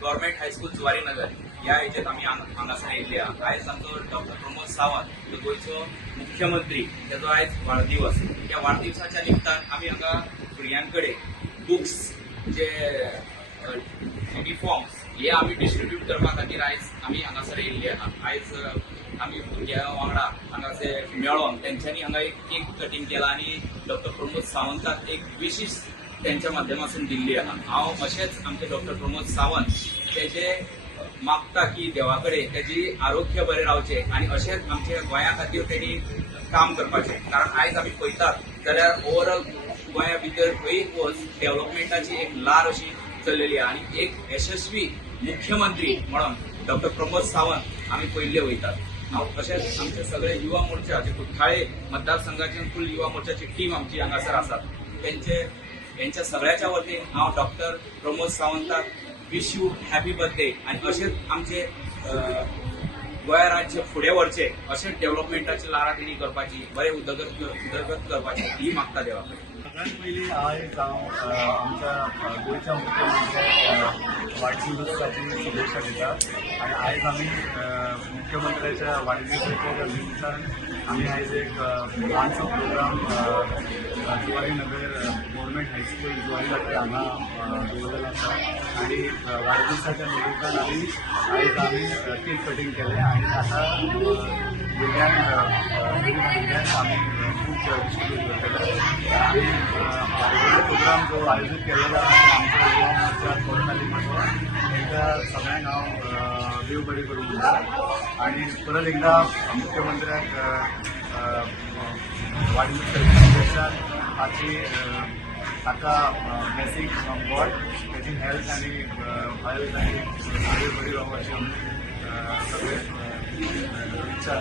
Government high school Zuari Nagar ह्या हेजेत आमी हांगासर येयल्ले आहा. आयज आमचो डॉक्टर प्रमोद सावंत जो गोयचो मुख्यमंत्री त्याचो आयज वाडदिवस. ह्या वाडदिवसाच्या निमतान आमी हांगा भुरग्यांकडे बुक्स जे युनिफॉर्म्स हे आमी डिस्ट्रीब्यूट करपा खातीर आयज आमी हांगासर येयल्ले आहा. आयज आमी भुरग्यां वांगडा हांगासर मेळोन तेंच्यांनी हांगा एक केक कटींग केला आनी डॉक्टर प्रमोद सावंताक एक विशीस त्यांच्या माध्यमातून दिल्ली आहा. हांव अशेंच आमचे डॉक्टर प्रमोद सावंत तेजे मागता की देवा कडेन तेजी आरोग्य बरें रावचें आनी अशेंच आमच्या गोंया खातीर तेणी काम करपाचें. कारण आयज आमी पळयतात जाल्यार ओवरऑल गोंया भितर खंय डेव्हलपमेंटाची एक लार अशी चल्लेली आहा आनी एक यशस्वी मुख्यमंत्री म्हणून डॉक्टर प्रमोद सावंत आमी पयल्ले वयतात. हांव तशेंच आमचे सगळे युवा मोर्चा जे कुठ्ठाळे मतदारसंघाची फुल युवा मोर्चाची टीम आमची हांगासर आसात यांच्या सगळ्याच्या वतीन हांव डॉक्टर प्रमोद सावंताक विश यू हॅपी बर्थडे आनी अशेंच आमचे गोंया राज्य फुडें व्हरचें अशेंच डेव्हलपमेंटाची लारा तेणी करपाची बरें उदरगत करपाची ही मागता देवा कडेन. सगळ्यात पयलीं आयज हांव आमच्या गोंयच्या मुख्यमंत्र्याक वाडदिवसाची शुभेच्छा दिता आनी आयज आमी मुख्यमंत्र्याच्या वाडदिवसाच्या निमतान आमी आयज एक ल्हानसो programme Zuari Nagar government high school Zuari Nagar हांगा दवरलेलो आसा आनी वाडदिवसाच्या निमतान आयज आमी केक कटींग केलें आनी आतां भुरग्यांक आमी खूब डिस्ट्रीब्यूट करतले आनी प्रोग्राम जो आयोजीत केलेलो आसा आमच्या युवा मोर्चा कोरतालीमाचो तांच्या सगळ्यांक हांव देव बरें करूं म्हणटा आनी परत एकदा मुख्यमंत्र्याक वाडदिवसाची शुभेच्छा ताची ताका ब्लेसिंग फ्रॉम गॉड तेजी हेल्थ आनी हेल्थ आनी बरी रावपाची सगळे इच्छा